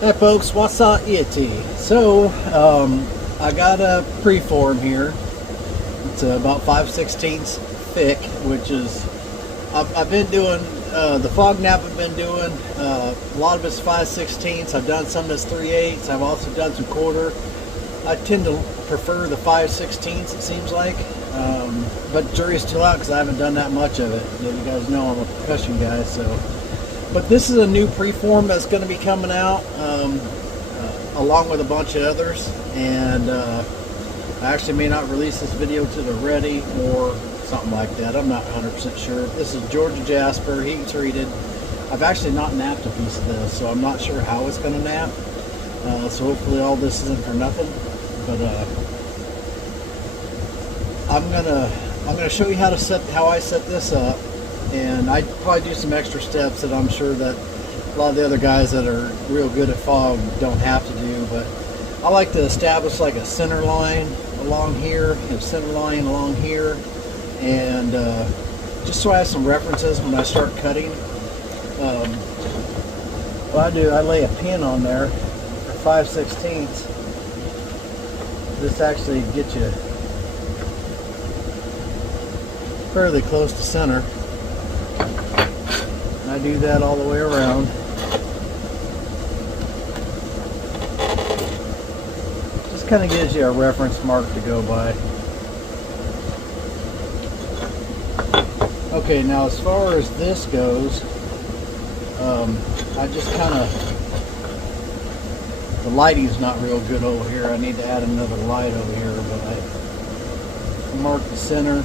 Hey folks, what's up, Yeti? So, I got a preform here. It's about 5/16 thick, which is, I've been doing, the fog nap I've been doing, a lot of it's 5/16. I've done some that's 3/8. I've also done some quarter. I tend to prefer the 5/16, it seems like. But jury's still out because I haven't done that much of it. You guys know I'm a percussion guy, so. But this is a new preform that's going to be coming out, along with a bunch of others. And I actually may not release this video till they're ready or something like that. I'm not 100% sure. This is Georgia Jasper, heat treated. I've actually not napped a piece of this, so I'm not sure how it's going to nap. So hopefully all this isn't for nothing. But I'm gonna show you how I set this up, and I probably do some extra steps that I'm sure that a lot of the other guys that are real good at fog don't have to do. But I like to establish like a center line along here, and center line along here, and just so I have some references when I start cutting. What I do, I lay a pin on there for 5/16. This actually gets you fairly close to center. And I do that all the way around. Just kind of gives you a reference mark to go by. Okay, now as far as this goes, I just kind of, the lighting's not real good over here. I need to add another light over here, but I mark the center.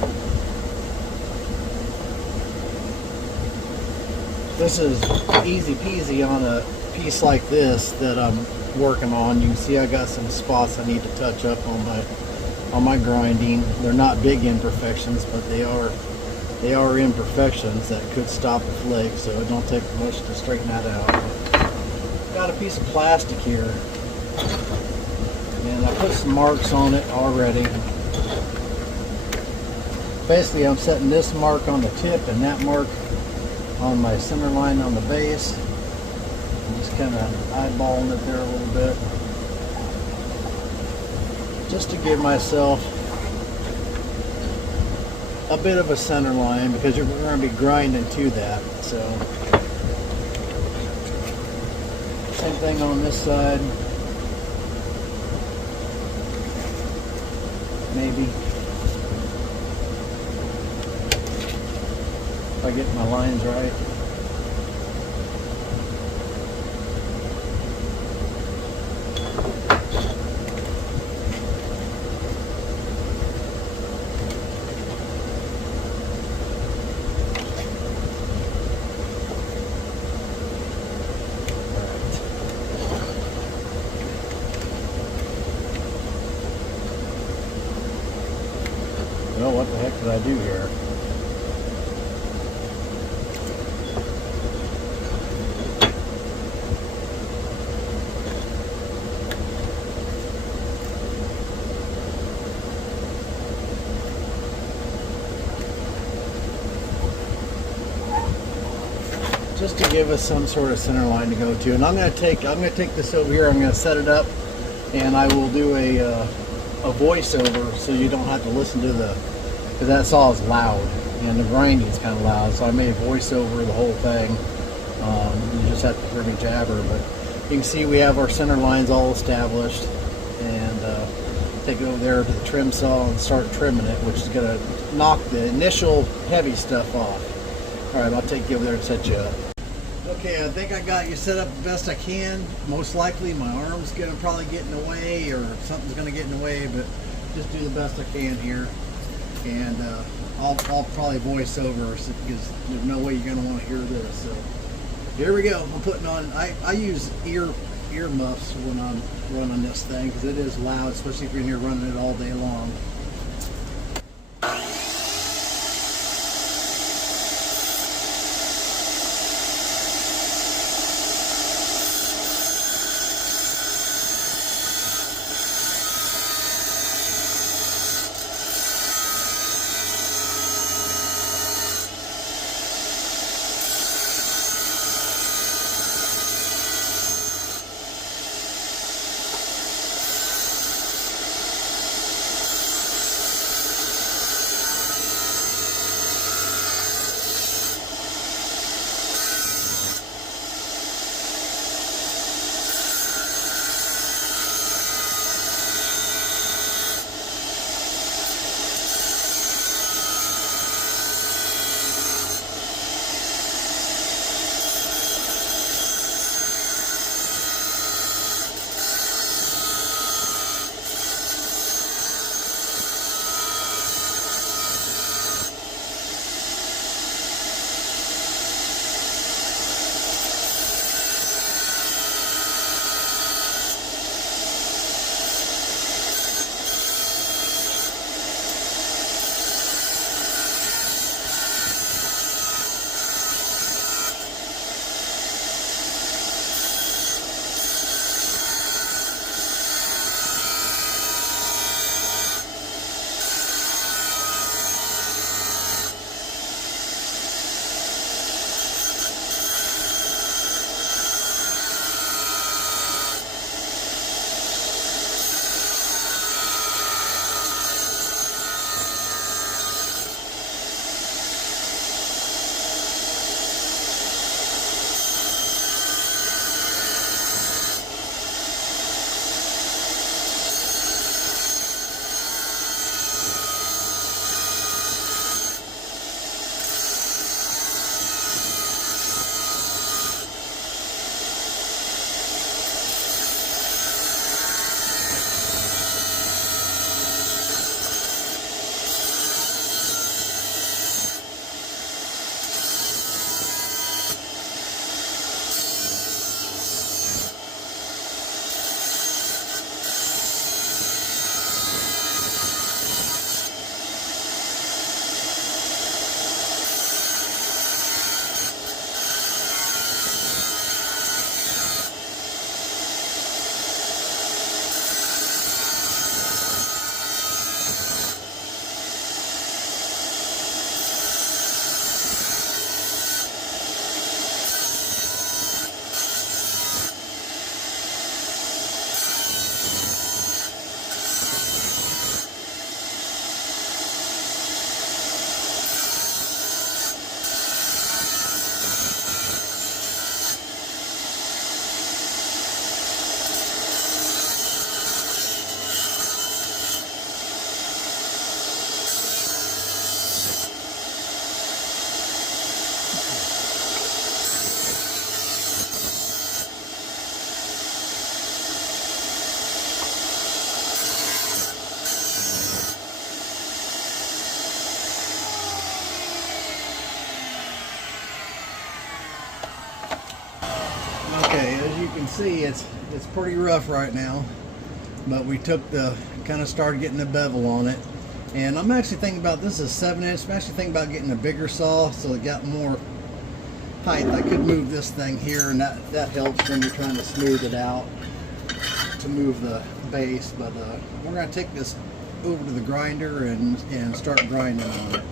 This is easy peasy on a piece like this that I'm working on. You can see I got some spots I need to touch up on my grinding. They're not big imperfections, but they are imperfections that could stop a flake, so it don't take much to straighten that out. Got a piece of plastic here, and I put some marks on it already. Basically, I'm setting this mark on the tip and that mark on my center line on the base. I'm just kind of eyeballing it there a little bit, just to give myself a bit of a center line, because you're going to be grinding to that. So same thing on this side. Maybe if I get my lines right. Well, what the heck did I do here? Just to give us some sort of center line to go to. And I'm going to take this over here. I'm going to set it up, and I will do a voiceover so you don't have to listen to because that saw is loud and the grinding is kind of loud. So I may voice over the whole thing. You just have to hear me jabber, but you can see we have our center lines all established, and take it over there to the trim saw and start trimming it, which is going to knock the initial heavy stuff off. All right, I'll take you over there and set you up. Okay, I think I got you set up the best I can. Most likely my arm's going to probably get in the way, or something's going to get in the way, but just do the best I can here. And I'll probably voice over, because there's no way you're going to want to hear this. So here we go. I'm putting on, I use ear muffs when I'm running this thing, because it is loud, especially if you're in here running it all day long. Okay, as you can see, it's pretty rough right now, but we took the kind of started getting the bevel on it, and I'm actually thinking about this is 7-inch. I'm actually thinking about getting a bigger saw so it got more height. I could move this thing here, and that helps when you're trying to smooth it out to move the base. But we're going to take this over to the grinder and start grinding on it.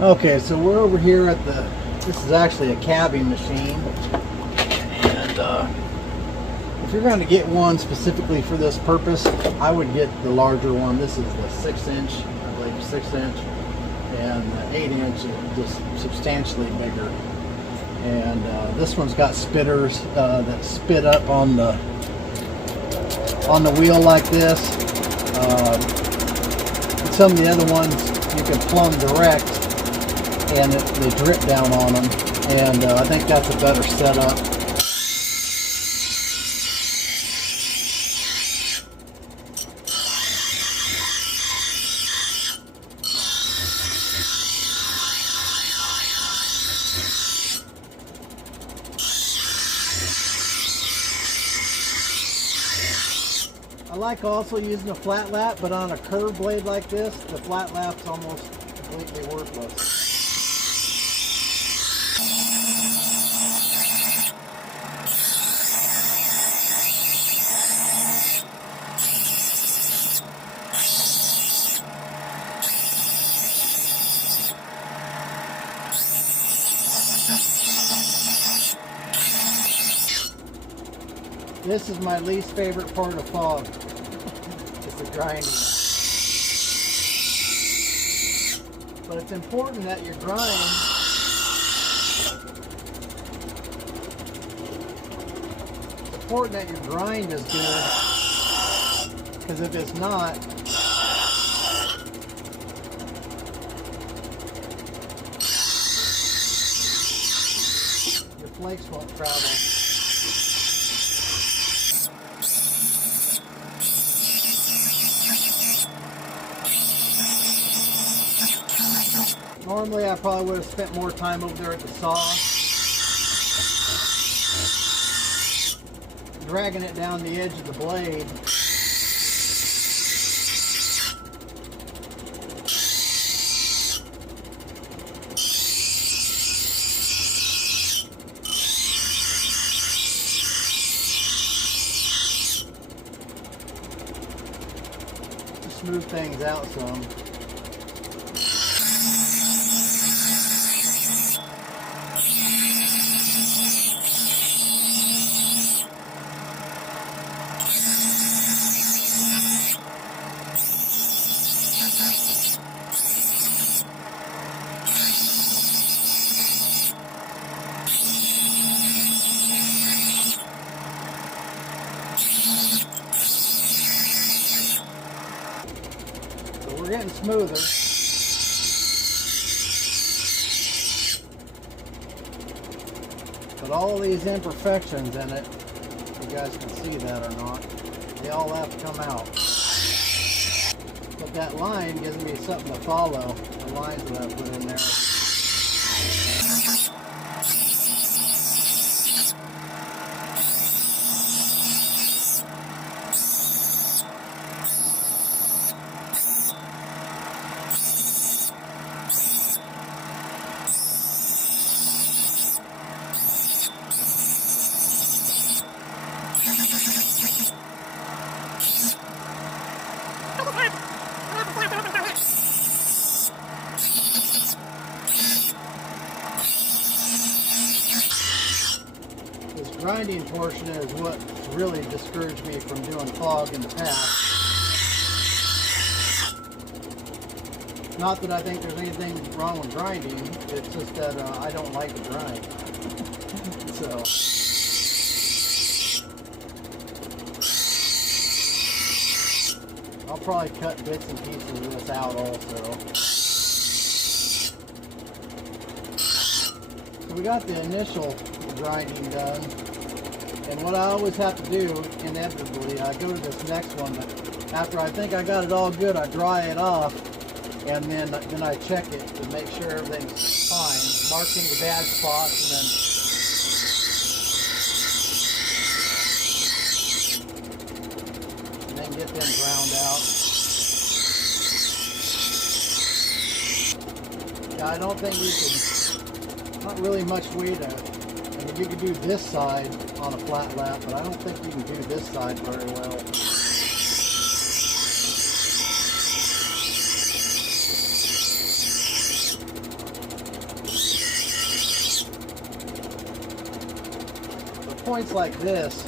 Okay, so we're over here at this is actually a cabbing machine, and if you're going to get one specifically for this purpose, I would get the larger one. This is the 6-inch, I believe 6-inch, and the 8-inch is just substantially bigger. And this one's got spitters that spit up on the wheel like this. Some of the other ones you can plumb direct, and they drip down on them, and I think that's a better setup. I like also using a flat lap, but on a curved blade like this, the flat lap's almost completely worthless. This is my least favorite part of fog. It's the grinding. But it's important that you grind. It's important that your grind is good, because if it's not, your flakes won't travel. Normally I probably would have spent more time over there at the saw, dragging it down the edge of the blade. To smooth things out some. We're getting smoother. But all these imperfections in it, if you guys can see that or not, they all have to come out. But that line gives me something to follow, the lines that I put in there. This grinding portion is what really discouraged me from doing fog in the past. Not that I think there's anything wrong with grinding, it's just that I don't like to grind. So. I'll probably cut bits and pieces of this out also. So we got the initial grinding done, and what I always have to do, inevitably, I go to this next one, but after I think I got it all good, I dry it off, and then I check it to make sure everything's fine, marking the bad spots, and then get them ground out. Yeah, I don't think you can, not really much way to, I mean, you can do this side on a flat lap, but I don't think you can do this side very well. Points like this,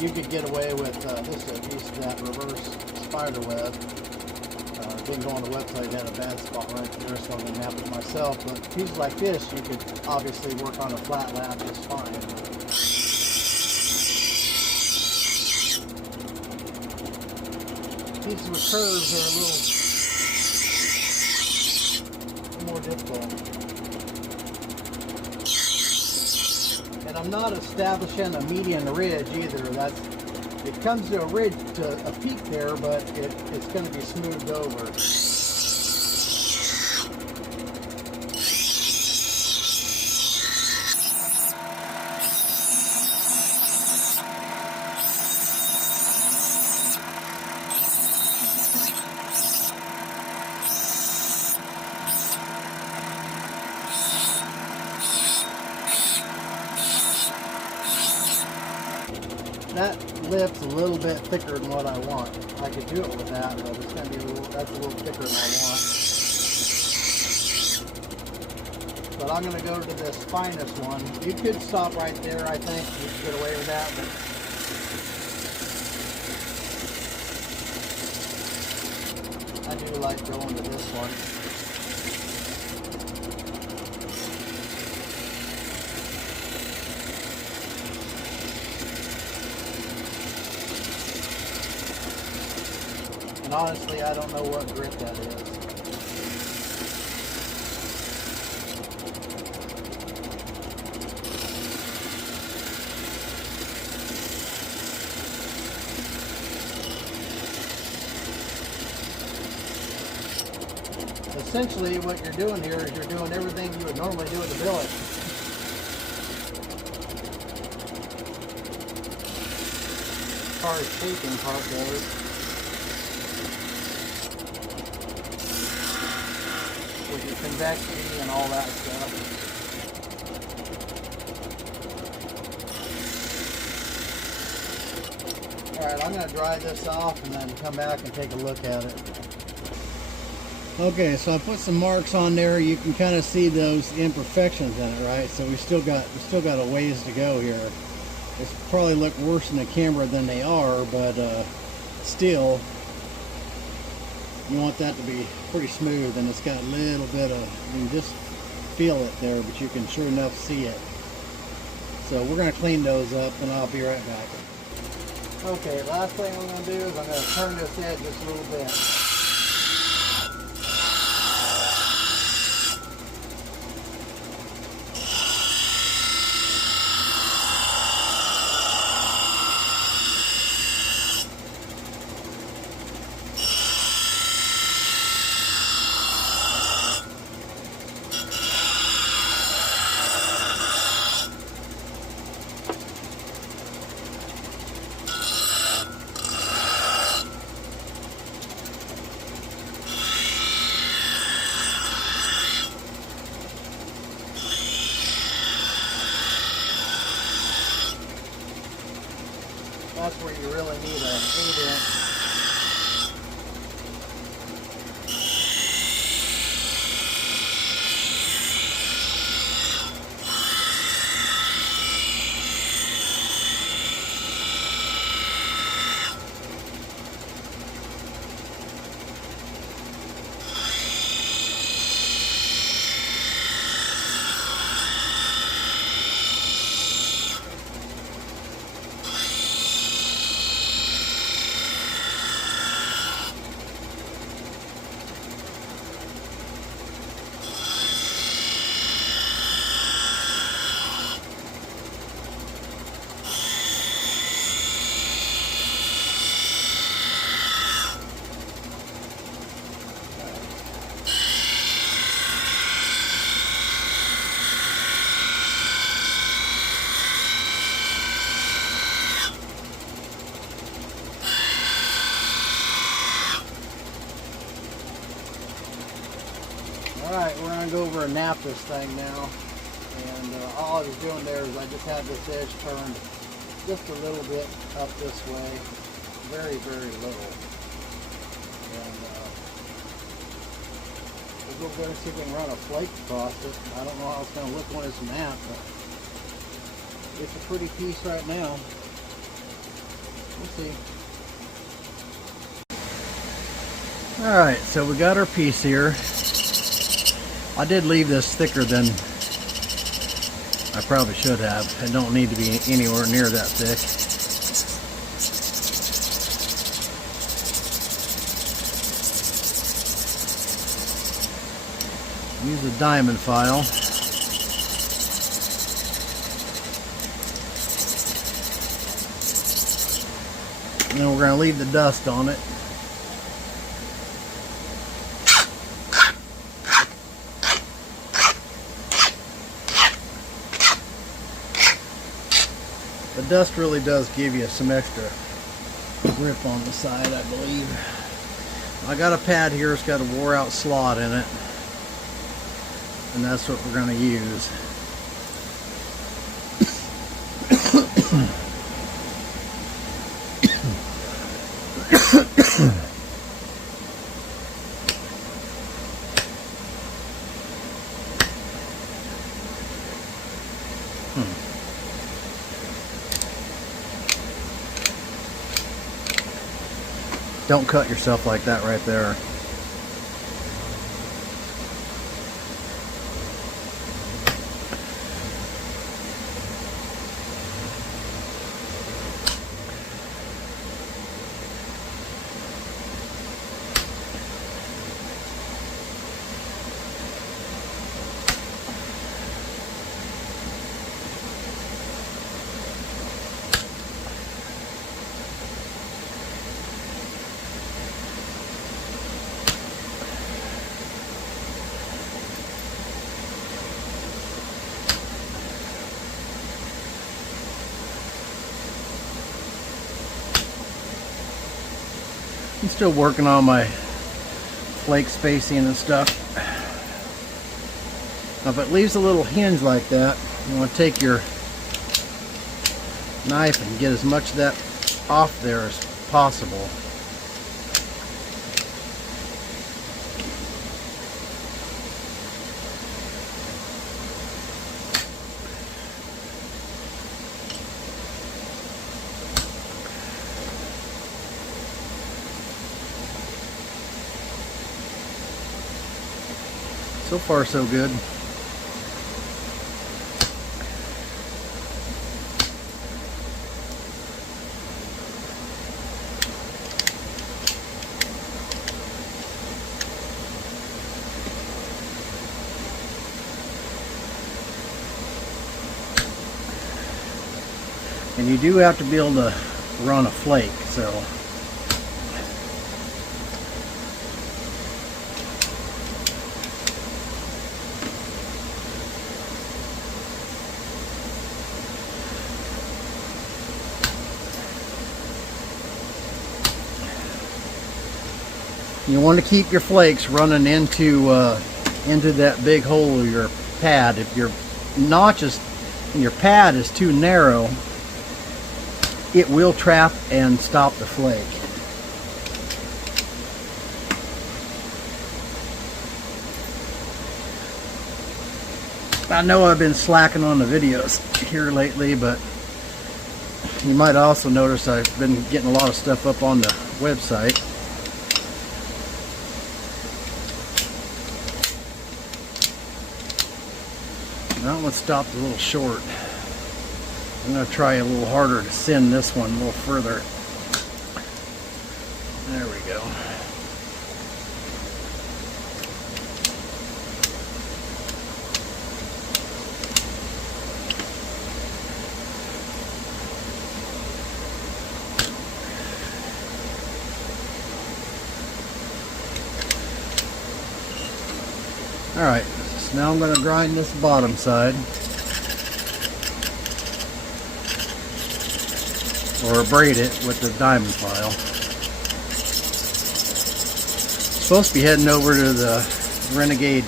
you could get away with this is a piece of that reverse spider web. Didn't go on the website, had a bad spot right there, so I'm going to nap it myself. But pieces like this, you could obviously work on a flat lap just fine. Pieces with curves are a little more difficult. And I'm not establishing a median ridge either. It comes to a ridge, to a peak there, but it's going to be smoothed over. That lip's a little bit thicker than what I want. I could do it with that, but it's going to be that's a little thicker than I want. But I'm going to go to this finest one. You could stop right there, I think. You could get away with that, but I do like going to this one. And honestly, I don't know what grit that is. Essentially, what you're doing here is you're doing everything you would normally do with a billet. As far as shaping part goes. With your convexity and all that stuff. Alright, I'm going to dry this off and then come back and take a look at it. Okay, so I put some marks on there. You can kind of see those imperfections in it, right? So we still got a ways to go here. It's probably look worse in the camera than they are, but still, you want that to be pretty smooth, and it's got a little bit of, you can just feel it there, but you can sure enough see it. So we're going to clean those up, and I'll be right back. Okay, last thing I'm going to do is I'm going to turn this edge just a little bit. Alright, we're going to go over and nap this thing now. And all I was doing there is I just had this edge turned just a little bit up this way. Very, very little. And we'll go and see if we can run a flake across it. I don't know how it's going to look when it's napped, but it's a pretty piece right now. We'll see. Alright, so we got our piece here. I did leave this thicker than I probably should have. It don't need to be anywhere near that thick. Use a diamond file. And then we're going to leave the dust on it. The dust really does give you some extra grip on the side, I believe. I got a pad here, it's got a wore out slot in it. And that's what we're going to use. Don't cut yourself like that right there. I'm still working on my flake spacing and stuff. Now if it leaves a little hinge like that, you want to take your knife and get as much of that off there as possible. So far, so good. And you do have to be able to run a flake, so you want to keep your flakes running into that big hole of your pad. If your notches in your pad is too narrow, it will trap and stop the flake. I know I've been slacking on the videos here lately, but you might also notice I've been getting a lot of stuff up on the website. That one stopped a little short. I'm going to try a little harder to send this one a little further. There we go. Alright, so now I'm going to grind this bottom side. Or braid it with the diamond file. Supposed to be heading over to the Renegade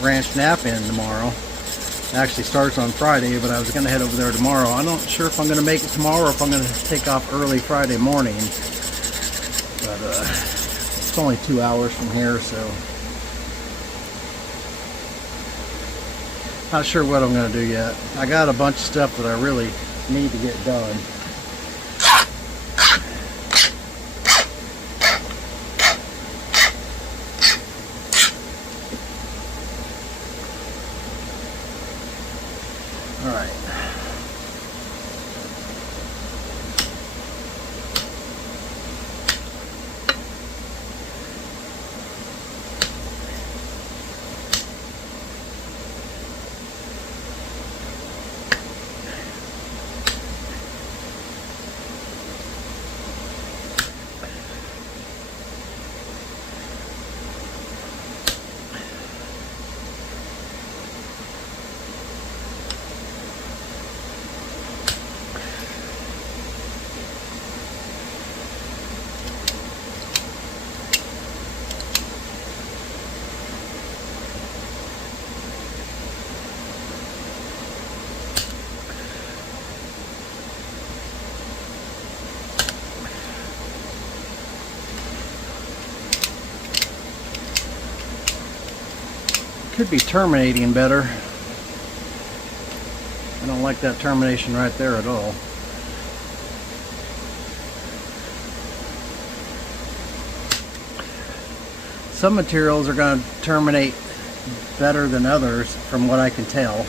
Ranch Knapping tomorrow. It actually starts on Friday, but I was going to head over there tomorrow. I'm not sure if I'm going to make it tomorrow or if I'm going to take off early Friday morning. But it's only 2 hours from here, so not sure what I'm going to do yet. I got a bunch of stuff that I really need to get done. All right. Could be terminating better. I don't like that termination right there at all. Some materials are going to terminate better than others from what I can tell.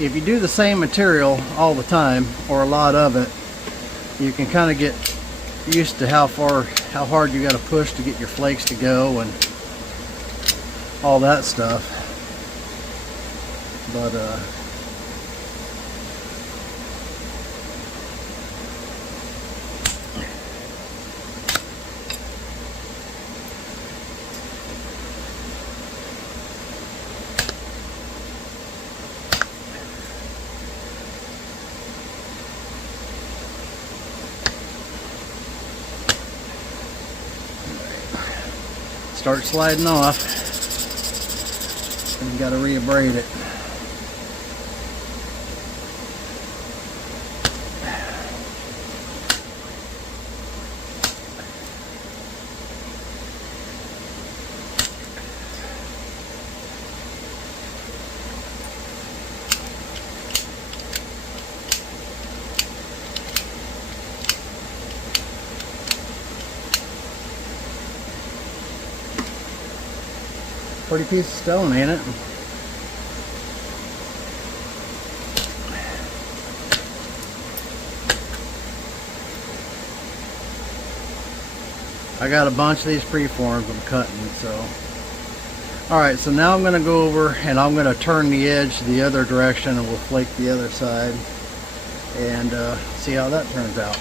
If you do the same material all the time, or a lot of it, you can kind of get used to how hard you got to push to get your flakes to go and all that stuff. But start sliding off, and you got to re-abrade it. Pretty piece of stone, ain't it? I got a bunch of these preforms I'm cutting, so. Alright, so now I'm going to go over and I'm going to turn the edge the other direction and we'll flake the other side and see how that turns out.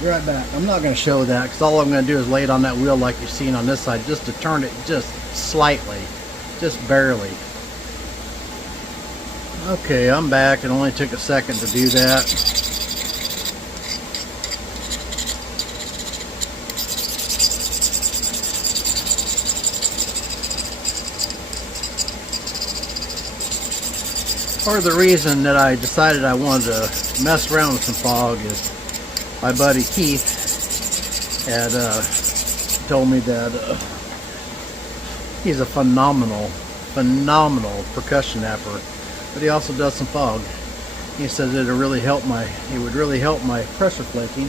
Be right back. I'm not going to show that because all I'm going to do is lay it on that wheel like you've seen on this side just to turn it just slightly, just barely. Okay, I'm back. It only took a second to do that. Part of the reason that I decided I wanted to mess around with some fog is my buddy Keith had told me that he's a phenomenal percussion knapper, but he also does some fog. He says it would really help my pressure flaking.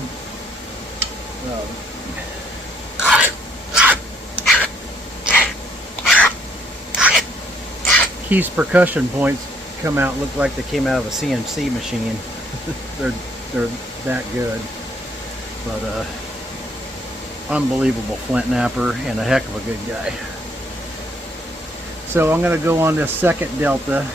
Keith's percussion points come out, look like they came out of a CNC machine. they're that good. But unbelievable flint napper and a heck of a good guy. So I'm going to go on this second Delta.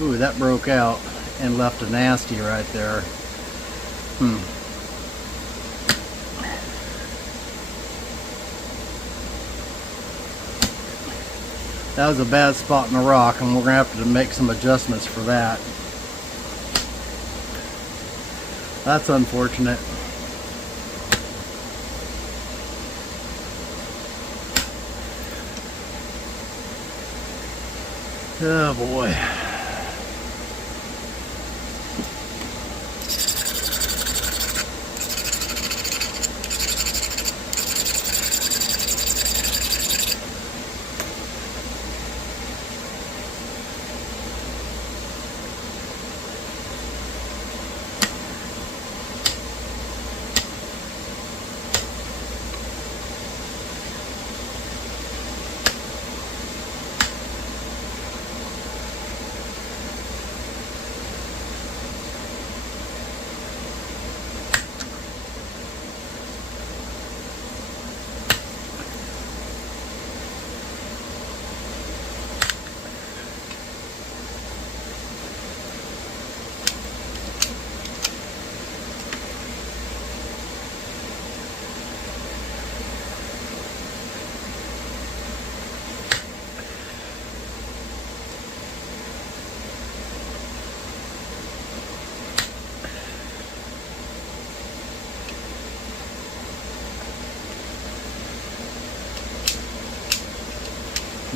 Ooh, that broke out and left a nasty right there. That was a bad spot in the rock, and we're going to have to make some adjustments for that. That's unfortunate. Oh boy.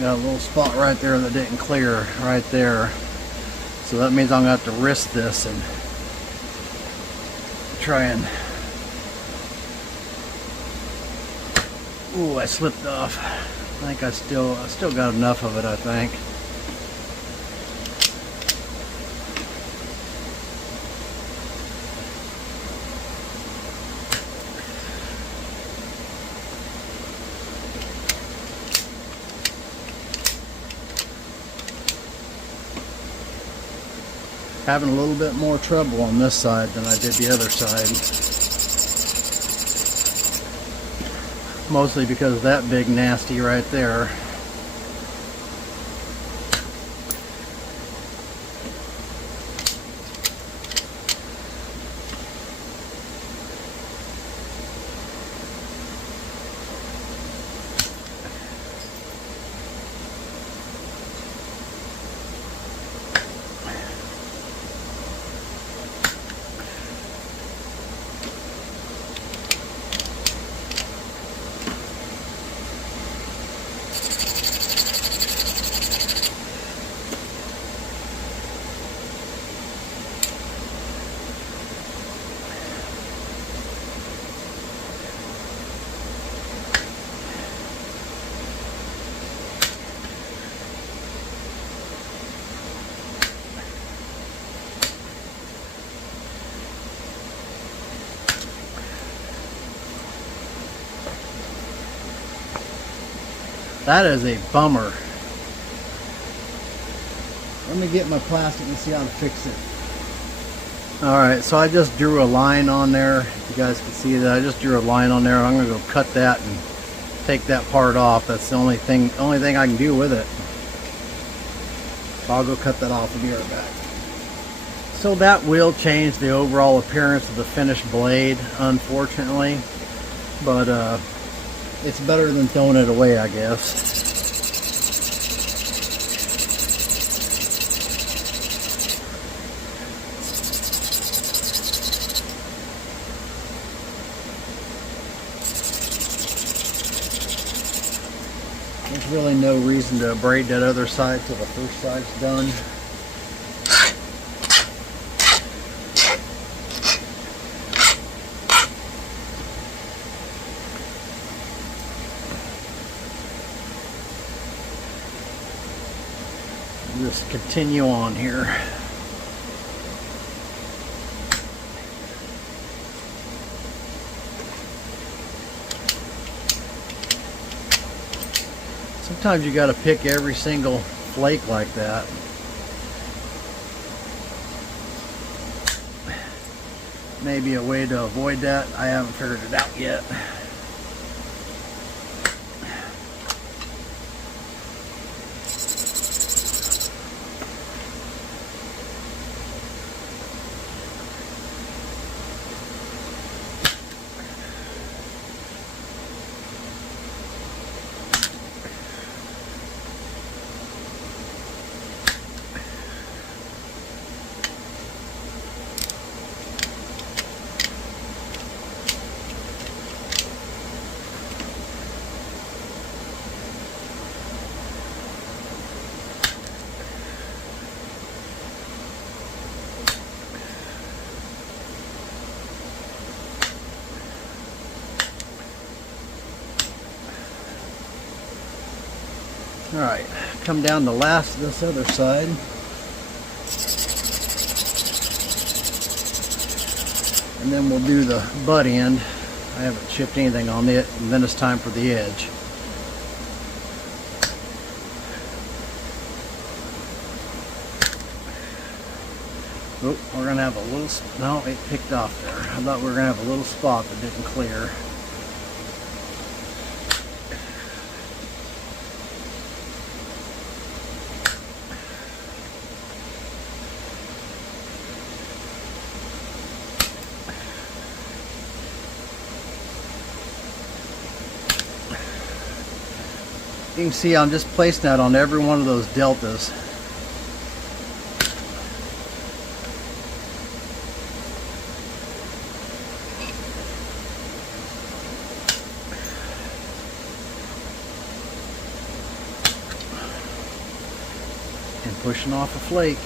Got a little spot right there that didn't clear right there. So that means I'm going to have to wrist this and try and... Ooh, I slipped off. I think I still got enough of it, I think. Having a little bit more trouble on this side than I did the other side. Mostly because of that big nasty right there. That is a bummer. Let me get my plastic and see how to fix it. Alright, so I just drew a line on there. You guys can see that I just drew a line on there. I'm going to go cut that and take that part off. That's the only thing I can do with it. So I'll go cut that off and be right back. So that will change the overall appearance of the finished blade, unfortunately. But it's better than throwing it away, I guess. really no reason to braid that other side till the first side's done. Just continue on here. Sometimes you got to pick every single flake like that. Maybe a way to avoid that. I haven't figured it out yet. Alright, come down the last of this other side. And then we'll do the butt end. I haven't chipped anything on it, and then it's time for the edge. Oh, we're going to have a little, no, it picked off there. I thought we were going to have a little spot that didn't clear. You can see I'm just placing that on every one of those deltas. And pushing off a flake.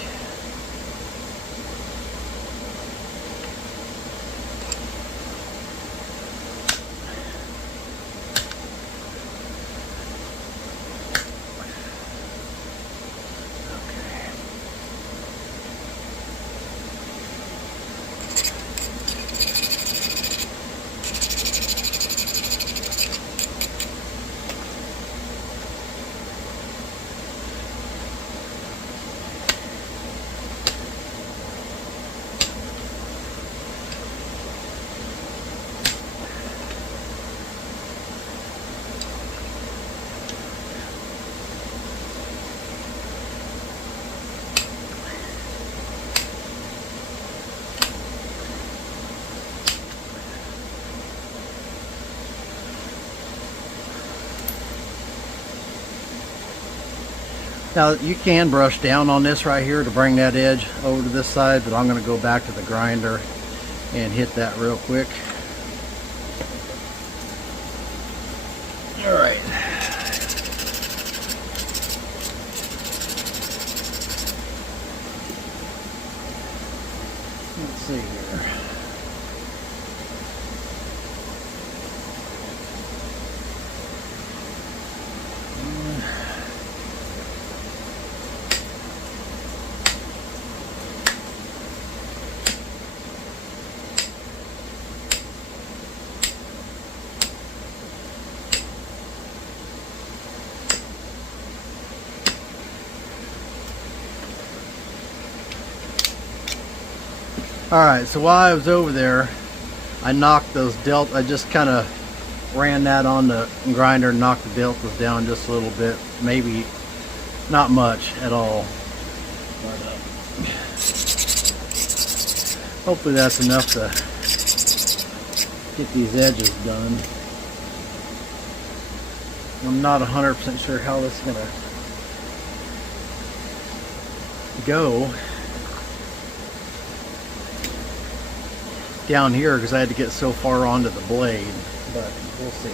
Now you can brush down on this right here to bring that edge over to this side, but I'm going to go back to the grinder and hit that real quick. All right. Let's see here. Alright, so while I was over there, I knocked those deltas, I just kind of ran that on the grinder and knocked the deltas down just a little bit, maybe not much at all. But, hopefully that's enough to get these edges done. I'm not 100% sure how this is going to go down here because I had to get so far onto the blade, but we'll see.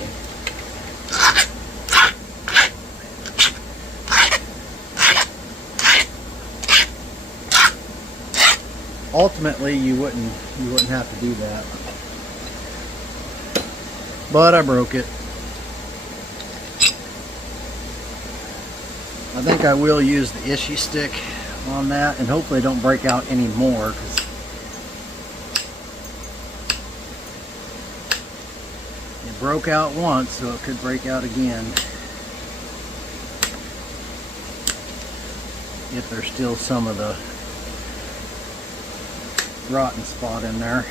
Ultimately, you wouldn't have to do that. But I broke it. I think I will use the issue stick on that, and hopefully it don't break out any more, because it broke out once, so it could break out again if there's still some of the rotten spot in there.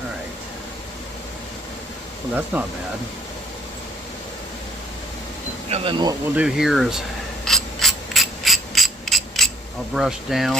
Alright, well, that's not bad. And then what we'll do here is I'll brush down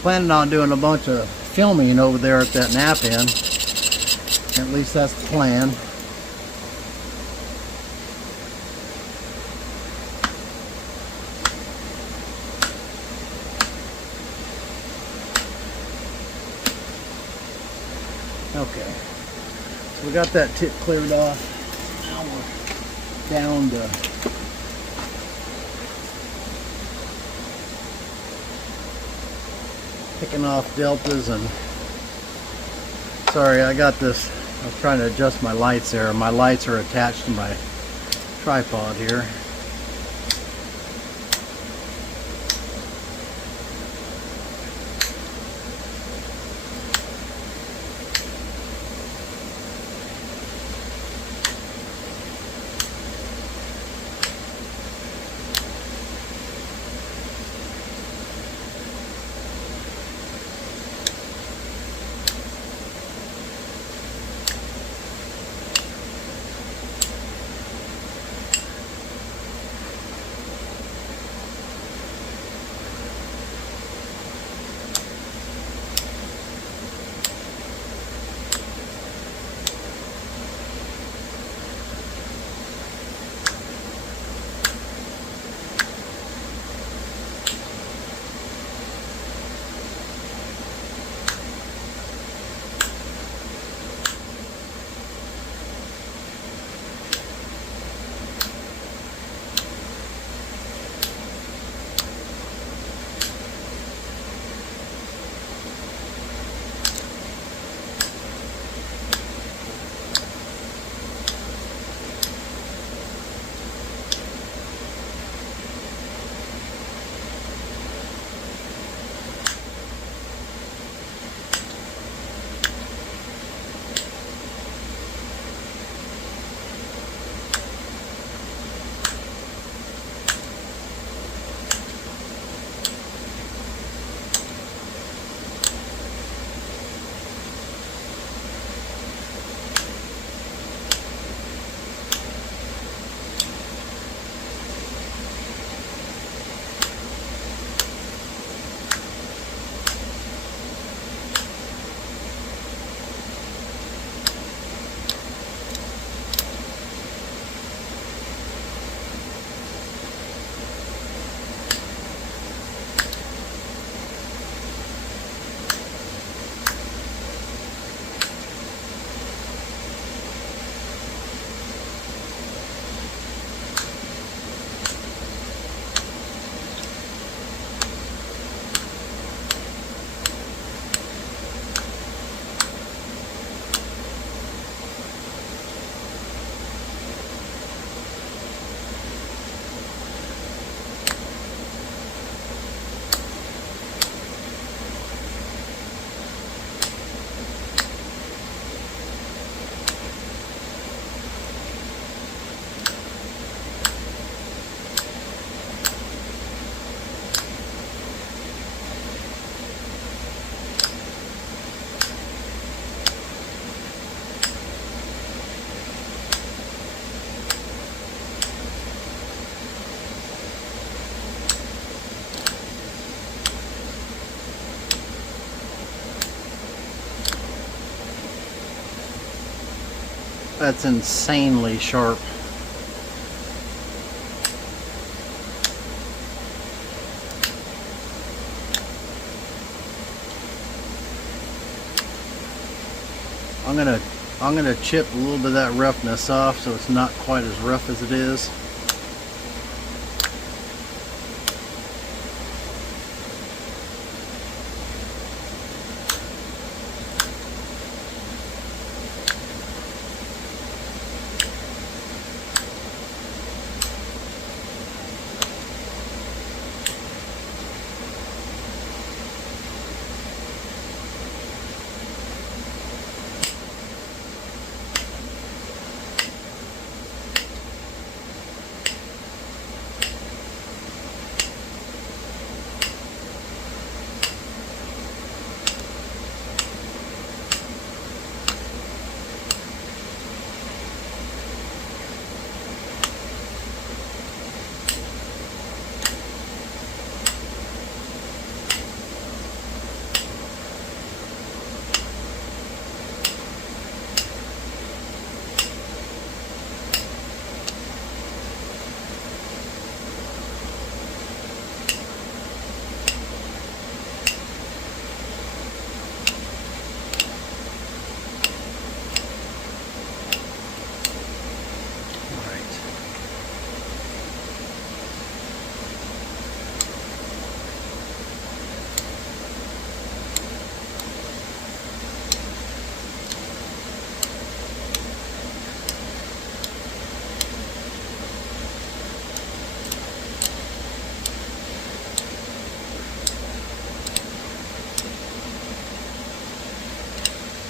planning on doing a bunch of filming over there at that Knapping. At least that's the plan. Okay, so we got that tip cleared off. Now we're down to picking off deltas. And sorry, I got this, I was trying to adjust my lights there. My lights are attached to my tripod here. That's insanely sharp. I'm gonna chip a little bit of that roughness off so it's not quite as rough as it is.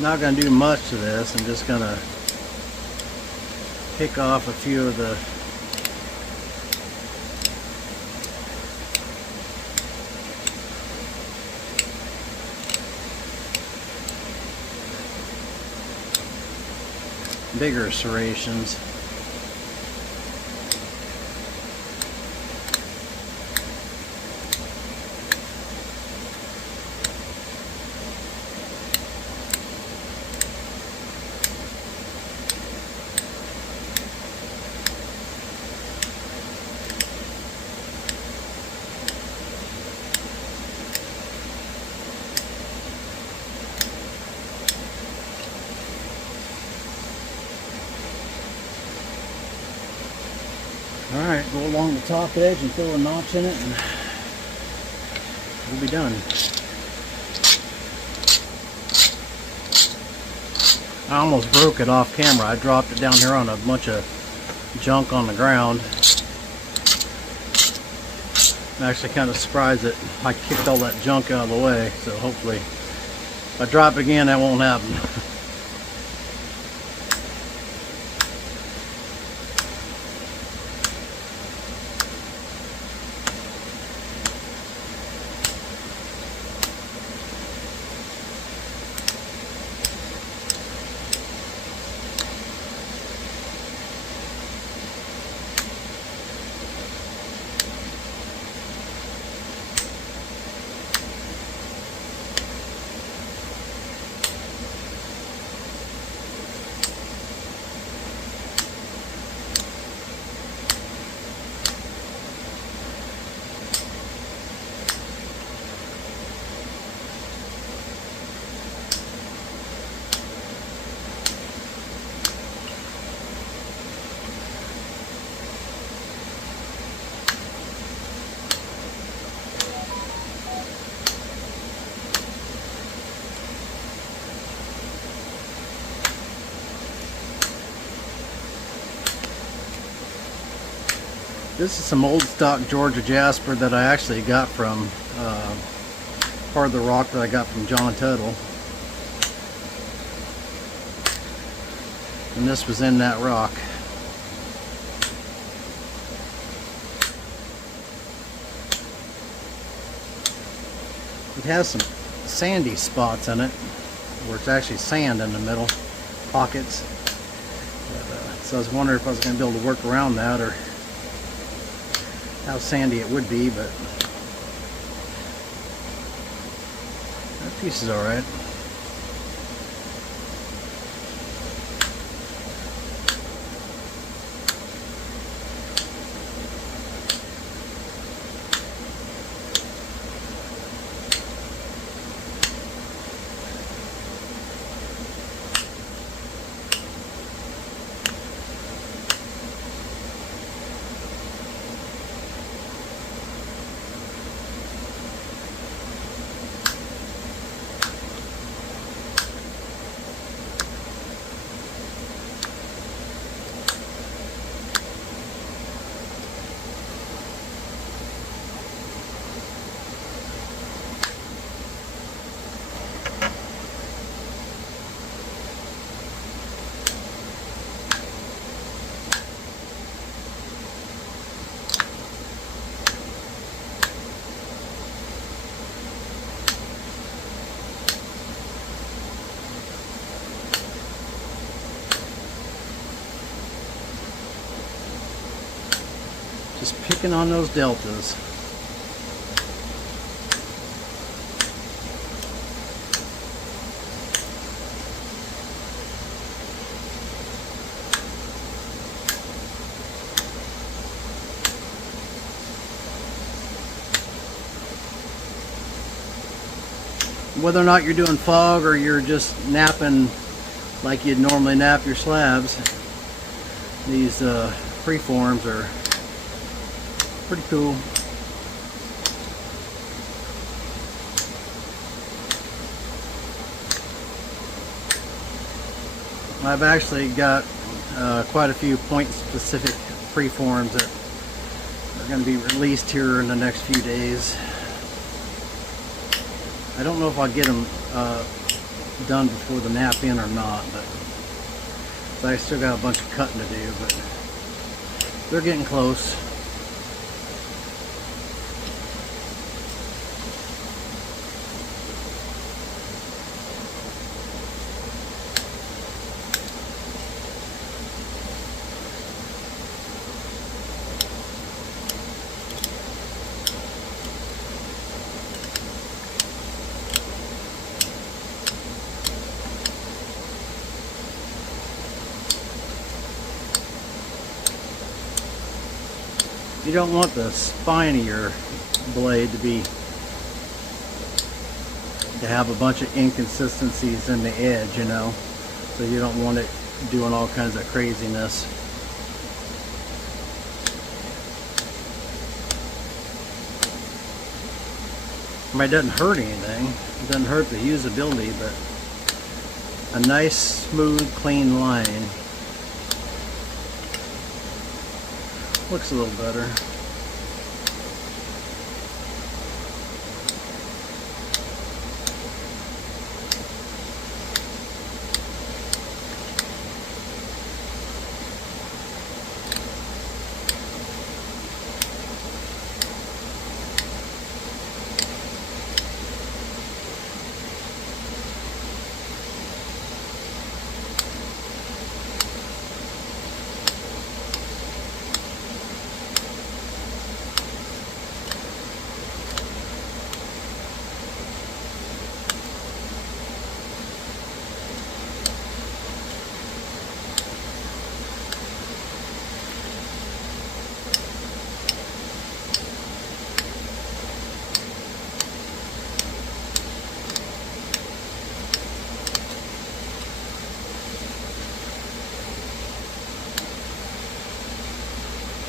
Not going to do much to this. I'm just going to pick off a few of the bigger serrations. Alright, go along the top edge and throw a notch in it and we'll be done. I almost broke it off camera. I dropped it down here on a bunch of junk on the ground. I'm actually kind of surprised that I kicked all that junk out of the way, so hopefully if I drop it again that won't happen. This is some old stock Georgia Jasper that I actually got from part of the rock that I got from John Tuttle. And this was in that rock. It has some sandy spots in it, where it's actually sand in the middle, pockets. But, so I was wondering if I was going to be able to work around that, or how sandy it would be, but that piece is alright. Just picking on those deltas. Whether or not you're doing fog or you're just napping like you'd normally nap your slabs, these freeforms are pretty cool. I've actually got quite a few point-specific freeforms that are going to be released here in the next few days. I don't know if I'll get them done before the nap-in or not, but I still got a bunch of cutting to do, but they're getting close. You don't want the spine of your blade to have a bunch of inconsistencies in the edge, you know, so you don't want it doing all kinds of craziness. I mean, it doesn't hurt anything. It doesn't hurt the usability, but a nice, smooth, clean line looks a little better.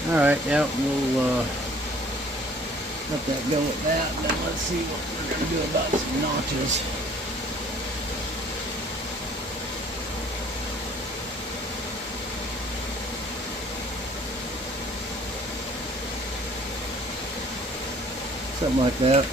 Alright, yeah, we'll let that go with that, and then let's see what we're going to do about some notches. Something like that.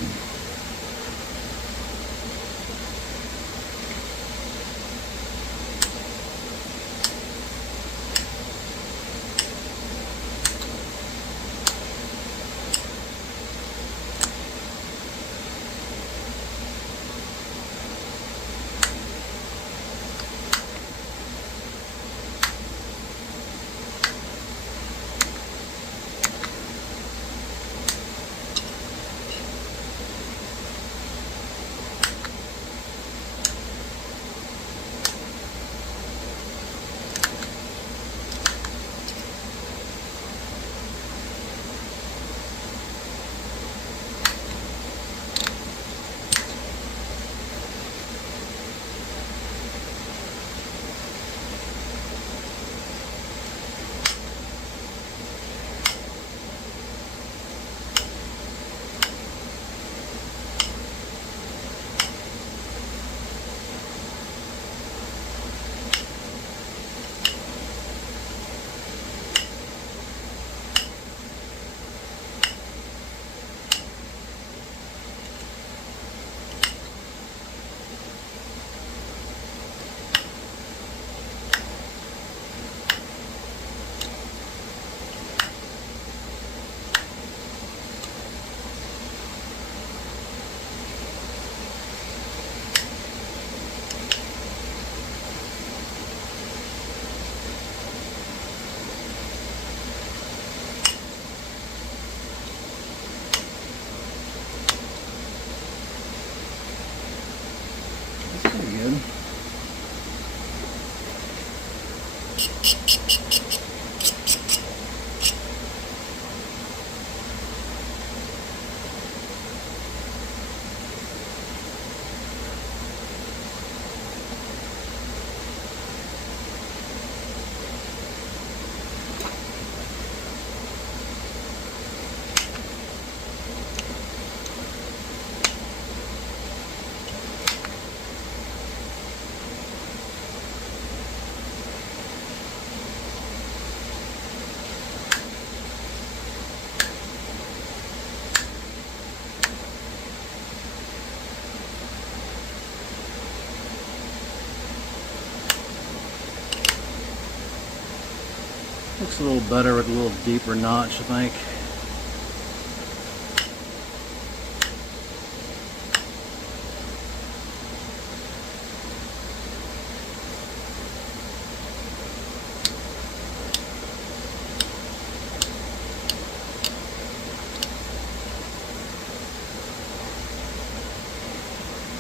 Looks a little better with a little deeper notch, I think.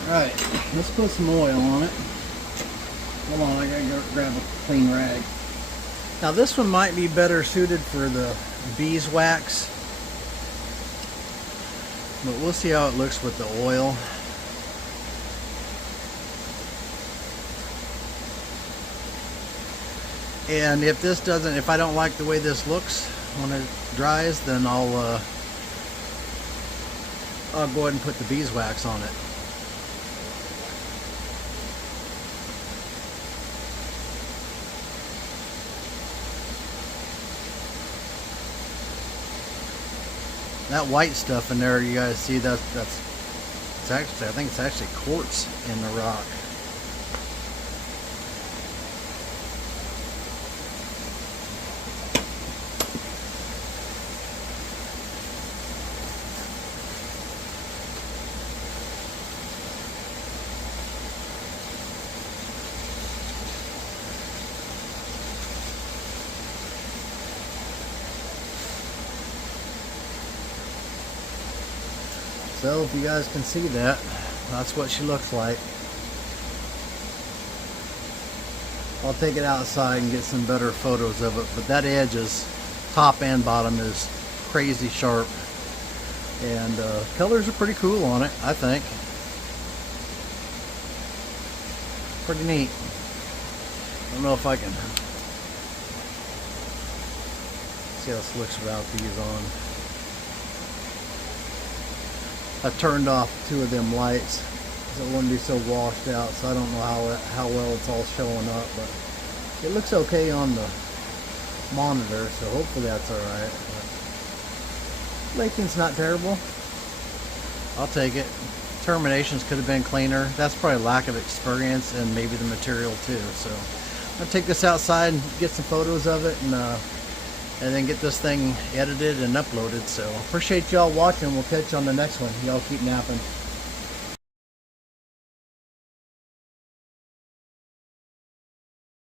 Alright, let's put some oil on it. Hold on, I gotta go grab a clean rag. Now this one might be better suited for the beeswax, but we'll see how it looks with the oil. And if this doesn't, if I don't like the way this looks when it dries, then I'll go ahead and put the beeswax on it. That white stuff in there, you guys see, it's actually, I think it's actually quartz in the rock. So if you guys can see that, that's what she looks like. I'll take it outside and get some better photos of it, but that edge is, top and bottom, is crazy sharp. And colors are pretty cool on it, I think. Pretty neat. I don't know if I can see how this looks without these on. I turned off 2 of them lights so it wouldn't be so washed out, so I don't know how well it's all showing up, but it looks okay on the monitor, so hopefully that's alright. Laking's not terrible. I'll take it. Terminations could have been cleaner. That's probably lack of experience and maybe the material too. So I'll take this outside and get some photos of it, and then get this thing edited and uploaded. So appreciate y'all watching. We'll catch you on the next one. Y'all keep napping.